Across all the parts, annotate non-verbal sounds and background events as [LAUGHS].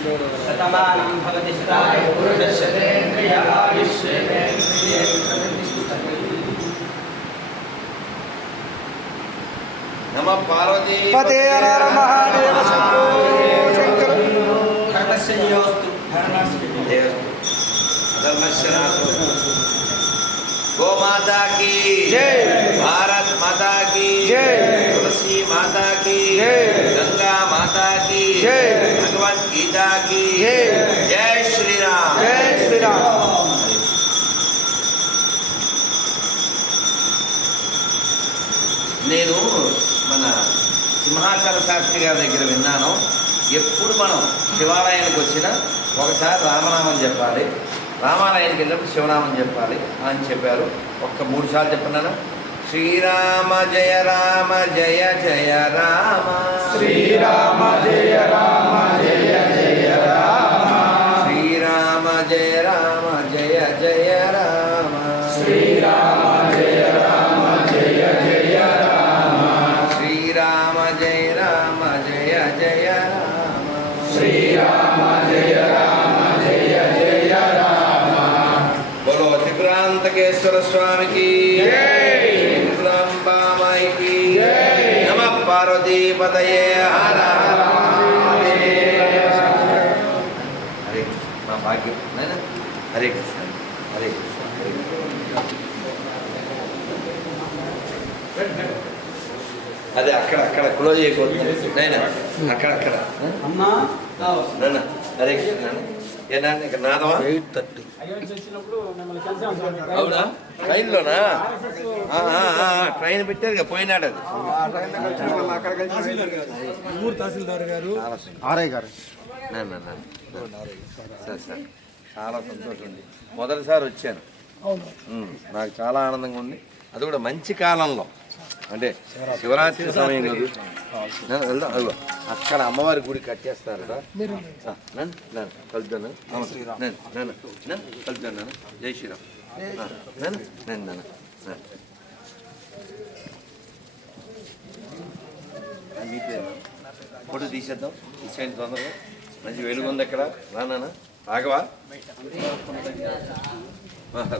शतमानं भवति नमः पार्वती पते हर महादेव शम्भो शङ्कर धर्मस्य योऽस्तु धर्मस्य देवस्तु धर्मस्य नास्तु गो माता की जय। भारत माता की जय। तुलसी माता की जय। गंगा माता की जय। సీతాకి జై శ్రీరామ్ श्री శ్రీరామ్ నేను మన సింహాచల శాస్త్రి గారి దగ్గర విన్నాను. ఎప్పుడు మనం శివాలయానికి వచ్చినా ఒకసారి రామనామం చెప్పాలి. రామాలయానికి వెళ్ళినప్పుడు శివనామం చెప్పాలి అని చెప్పారు. ఒక్క మూడు సార్లు చెప్పన్నాను? శ్రీరామ జయ రామ జయ జయ రామ. శ్రీరామ జయ రామ. జయ రామ జయ జయ రామ. శ్రీరామ జయ రామ జయ జయ రామ. శ్రీరామ జయ రామ జయ జయ రామ శ్రీరామ జయ రామ జయ జయ రామ బలో త్రిపురాంతకేశ్వర స్వామికి త్రిపురాంబామాయికి నమ పార్వతీపతయే హర హర మా భాగ్యం. హరే కృష్ణ హరే కృష్ణ హరే కృష్ణ. అదే అక్కడ అక్కడ క్లోజ్ అయిపోతుంది నాయన అక్కడ అక్కడ. నాన్న హరే కృష్ణ నాన్న ఏ నాన్న ఇక్కడ నాదవా? ఎయిట్ థర్టీ అవునా? ట్రైన్లోనా? ఆ, ఆ, ఆ, ఆ, ట్రైన్ పెట్టారు ఇక పోయినాడు అది. ఊరు తహసీల్దార్ గారు. ఆర్ఐ గారు. నా, నా, నా. సరే సరే. చాలా సంతోషం ఉంది మొదటిసారి వచ్చాను. నాకు చాలా ఆనందంగా ఉంది. అది కూడా మంచి కాలంలో. అంటే శివరాత్రి సమయం కాదు. నేను వెళ్దాం అదిగో. అక్కడ అమ్మవారి గుడి కట్టేస్తారు కదా. ఆ, నన్ను నన్ను కలుద్దాను కలుద్దాను జై శ్రీరామ్. ఆ, నన్ను ఫోటో తీసేద్దాం. తీసేయండి తొందరగా. మంచి వెలుగు ఉంది అక్కడ. రానా ఆగవా?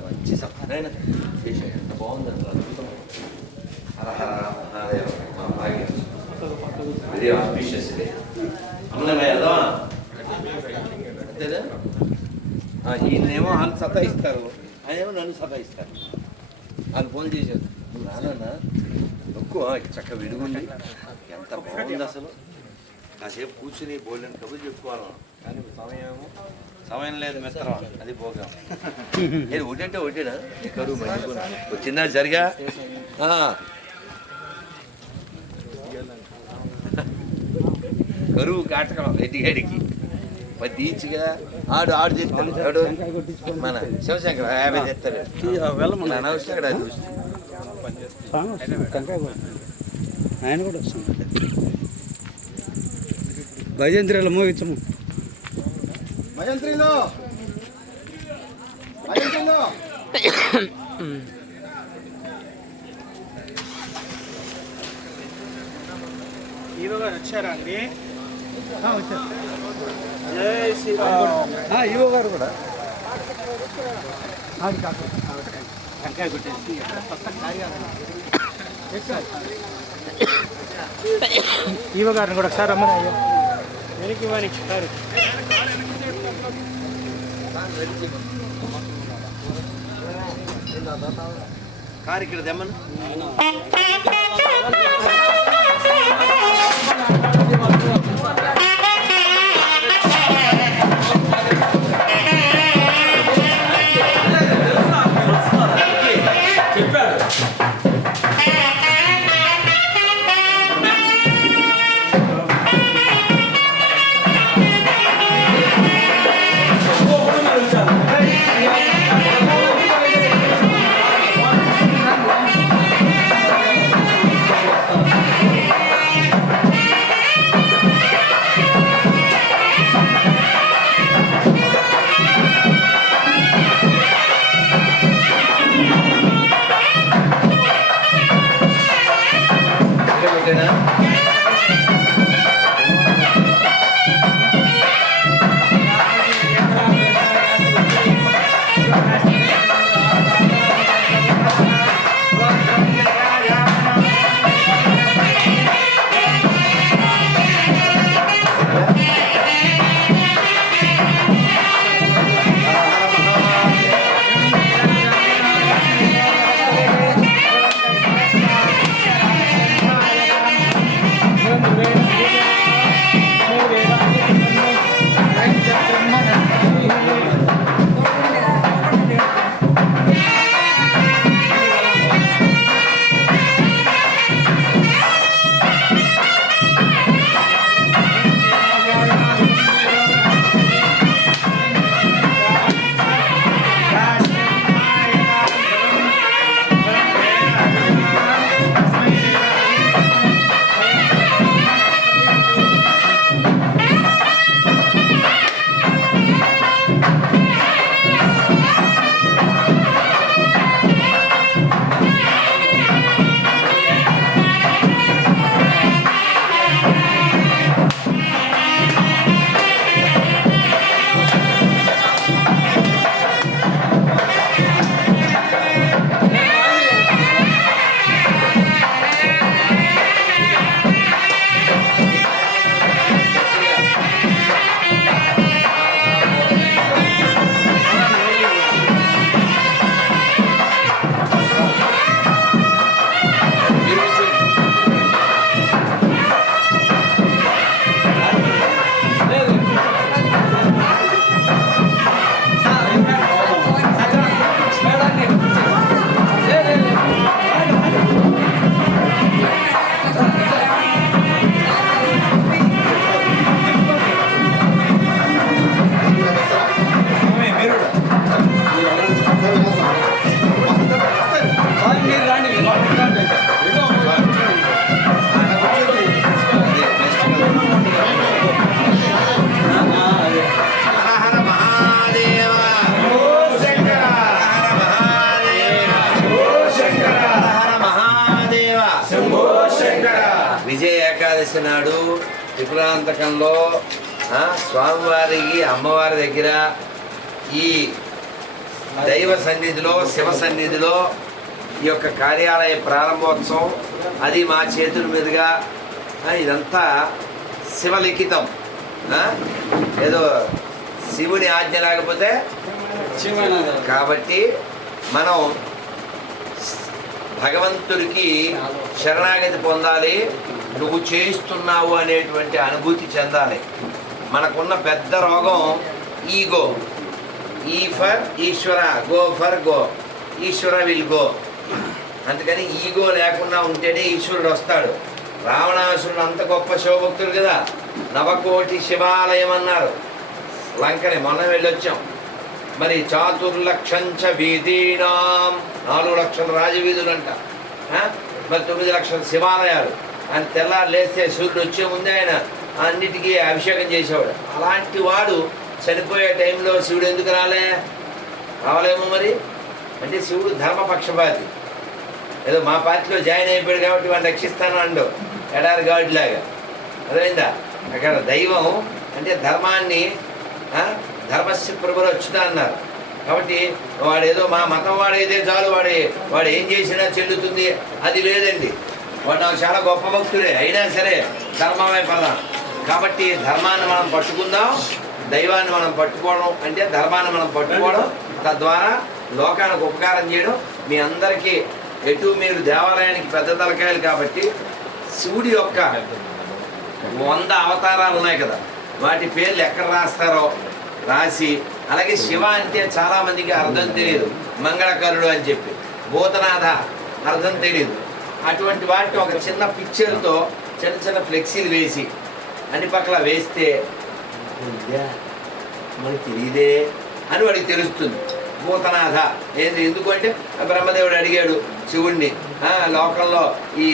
మంచి సత్యనారాయణ ఎంత బాగుంది అద్భుతం. మా ఇది. అమ్మలమ్మ వెళ్దామా? అంతేనా? ఈయనేమో వాళ్ళు సతాయిస్తారు. ఆయనేమో నన్ను సతాయిస్తారు. వాళ్ళు ఫోన్ చేశారు. నాన్న రానన్నా నొక్కు చక్క విడుగుండి. ఎంత బాగుంది అసలు. కాసేపు కూర్చుని బోల్డెన్ కబుర్లు చెప్పుకోవాలి కానీ సమయం సమయం లేదు మిత్రం. అది పోగా [LAUGHS] ఏది ఒకటంటే ఒకటేనా ఈ కరువు వచ్చిందా? సరిగా ఆ. కరువు కాటకం రెడ్డిగాడికి తీర్చిగా ఆడు ఆడు చెప్తాడు ఆడు మన శివశంకర్. యాభై చెప్తాడు అనవసరం అది ఆయన కూడా వస్తుంది భజంత్రిలో మోగించము. భజంత్రిలో భజంత్రిలో హీరో గారు వచ్చారా అండి? జై శ్రీరామ్. ఈవో గారు కూడా. టెంకాయ కొట్టేసి ఈవో గారిని కూడా ఒకసారి రమ్మని అయ్యా. వెనక్కి వారి సార్ కారు ఇక్కడ తెమ్మను హర ఆ, స్వామివారికి అమ్మవారి దగ్గర ఈ దైవ సన్నిధిలో శివ సన్నిధిలో ఈ యొక్క కార్యాలయ ప్రారంభోత్సవం అది మా చేతుల మీదుగా ఇదంతా శివలిఖితం? ఏదో శివుని ఆజ్ఞ లేకపోతే కాబట్టి మనం భగవంతుడికి శరణాగతి పొందాలి. నువ్వు చేయిస్తున్నావు అనేటువంటి అనుభూతి చెందాలి. మనకున్న పెద్ద రోగం ego. E for Eshwara go for go. Eshwara will go. అందుకని ఈగో లేకుండా ఉంటేనే ఈశ్వరుడు వస్తాడు. రావణాసురుడు అంత గొప్ప శివభక్తుడు కదా. నవకోటి శివాలయం అన్నారు. లంకని మొన్న వెళ్ళొచ్చాం. మరి చాతుర్లక్షంచ వీధీనాం. నాలుగు లక్షల రాజవీధులు అంట మరి తొమ్మిది లక్షల శివాలయాలు. ఆయన తెల్లారు లేస్తే సూర్యుడు వచ్చే ముందే ఆయన అన్నిటికీ అభిషేకం చేసేవాడు. అలాంటి వాడు చనిపోయే టైంలో శివుడు ఎందుకు రాలే? రావలేమో మరి. అంటే శివుడు ధర్మపక్షపాతి. ఏదో మా పార్టీలో జాయిన్ అయిపోయాడు కాబట్టి వాడిని రక్షిస్తాను అండు. ఎడారి గాడిలాగా. అర్థమైందా? అక్కడ దైవం అంటే ధర్మాన్ని ఆ, ధర్మస్య ప్రభులు వచ్చుతా అన్నారు. కాబట్టి వాడేదో మా మతం వాడైతే చాలు వాడి వాడు ఏం చేసినా చెల్లుతుంది. అది లేదండి. వాడు నాకు చాలా గొప్ప భక్తుడే. అయినా సరే ధర్మమే పదం కాబట్టి ధర్మాన్ని మనం పట్టుకుందాం దైవాన్ని మనం పట్టుకోవడం అంటే ధర్మాన్ని మనం పట్టుకోవడం తద్వారా లోకానికి ఉపకారం చేయడం. మీ అందరికీ ఎటు మీరు దేవాలయానికి పెద్ద తలకాయలు కాబట్టి శివుడి యొక్క వంద అవతారాలు ఉన్నాయి కదా. వాటి పేర్లు ఎక్కడ రాస్తారో రాసి అలాగే శివ అంటే చాలా మందికి అర్థం తెలియదు మంగళకరుడు అని చెప్పి. భూతనాథ అర్థం తెలియదు అటువంటి వాటిని ఒక చిన్న పిక్చర్తో చిన్న చిన్న ఫ్లెక్సీలు వేసి అన్ని పక్కల వేస్తే మనకి తెలియదే అని వాడికి తెలుస్తుంది. భూతనాథ ఏంది? ఎందుకంటే బ్రహ్మదేవుడు అడిగాడు శివుణ్ణి లోకంలో ఈ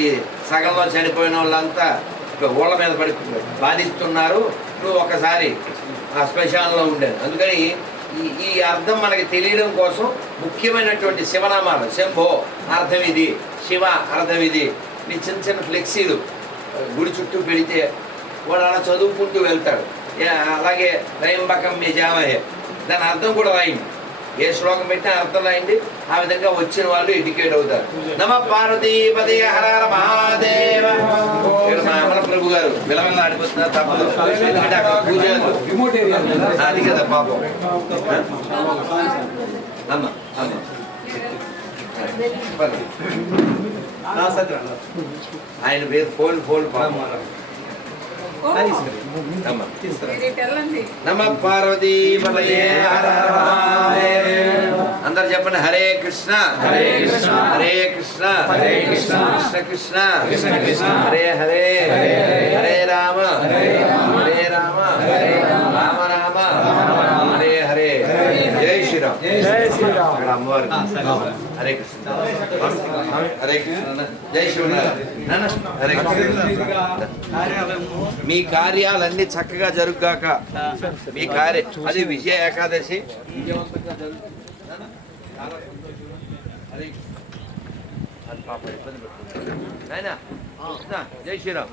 సగంలో చనిపోయిన వాళ్ళంతా ఇక ఊళ్ళ మీద పడి బాధిస్తున్నారు నువ్వు ఒకసారి ఆ శ్మశానంలో ఉండేది. అందుకని ఈ ఈ అర్థం మనకి తెలియడం కోసం ముఖ్యమైనటువంటి శివనామాలు శంభో అర్థం ఇది శివ అర్థం ఇది నీ చిన్న చిన్న ఫ్లెక్సీలు గుడి చుట్టూ పెడితే వాడు అలా చదువుకుంటూ వెళ్తాడు. ఏ- అలాగే రయంబకం మీ జామయ్య దాని అర్థం కూడా రాయండి ఏ శ్లోకం పెట్టినా అర్థం రాయండి ఆ విధంగా వచ్చిన వాళ్ళు ఎడ్యుకేట్ అవుతారు. నమ పార్వతీపతి హర మహాదేవ. అమల ప్రభు గారు విలవెల్ల ఆడిపోతున్నారు తప్పదు. పూజ అది కదా పాపం. అమ్మ అమ్మ. ఆయన పేరు ఫోన్ ఫోన్ పాపం. నమ పార్వతీ అందరు చెప్పండి హరే కృష్ణ. హరే కృష్ణ. హరే కృష్ణ. హరే కృష్ణ. కృష్ణ కృష్ణ. కృష్ణ కృష్ణ. హరే హరే. హరే రామ. హరే రామ. రామ. రామ. హరే హరే. జై శ్రీరామ్. జై శ్రీరామ్. అమ్మవారు. హరే కృష్ణ. హరే కృష్ణ. జై శివనారాయణ హరే కృష్ణ. మీ కార్యాలన్నీ చక్కగా జరుగుగాక. మీ కార్య అది విజయ ఏకాదశి. అది పాప ఇబ్బంది పెడుతుంది. నాయనా జై శ్రీరామ్.